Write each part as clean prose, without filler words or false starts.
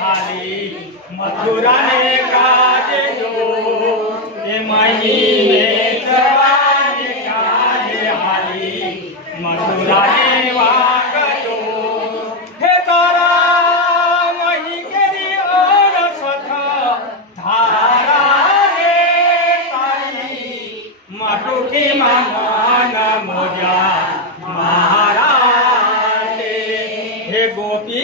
हाली मथुरा ने काजे जो ये महीने जवान काजे हाली मथुरा ने वागजो हे तारा मही केरी और सथ धारा रे तारी मटुकी मन मोजा महाराजे हे गोपी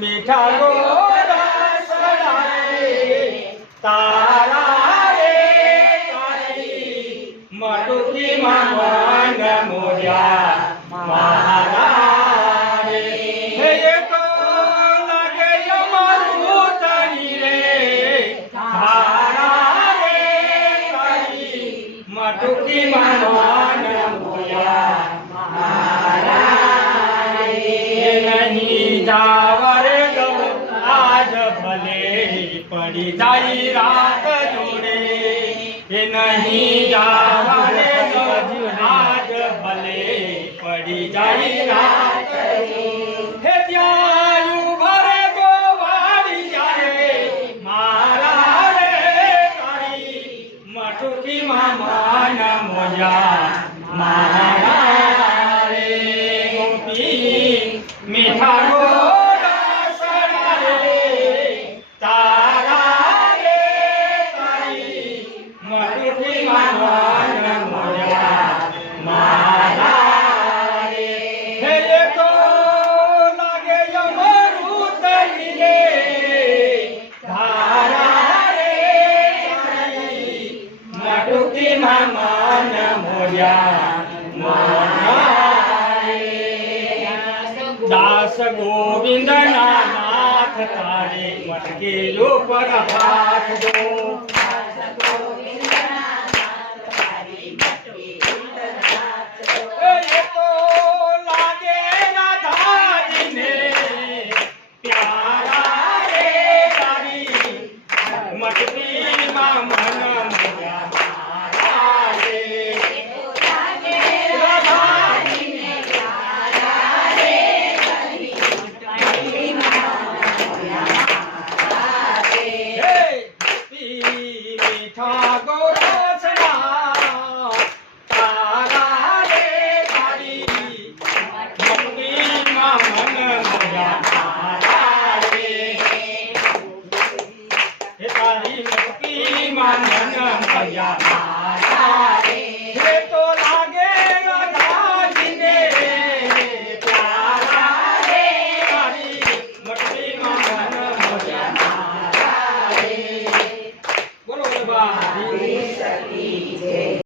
मीठा गोरा सड़ारे तारा रे तारी मटुकी मन मोजा महाराजे हे ये तो लगे यमरूतरी रे धारा रे तारी मटुकी मन मोजा नहीं जावर दो आज भले पड़ी जाई रात जोड़े ये नहीं जावर दो आज भले पड़ी जाई रात हे प्यारू भरे गो वाड़ी जाए मारा रे तारी मटुकी मन मोजा मारा मीठा गोरा सड़ारे तारा रे तारी मटुकी मन मोजा मारा रे हे ये तो लगे यमरूतरी रे धारा रे तारी मटुकी मन मोजा दास गोविंद नाथ तारे मटके लो पर हाथ दो ये तो लागे राधाजी ने प्यारा रे तारी मटकी मा मन मोजा बोलो बाबा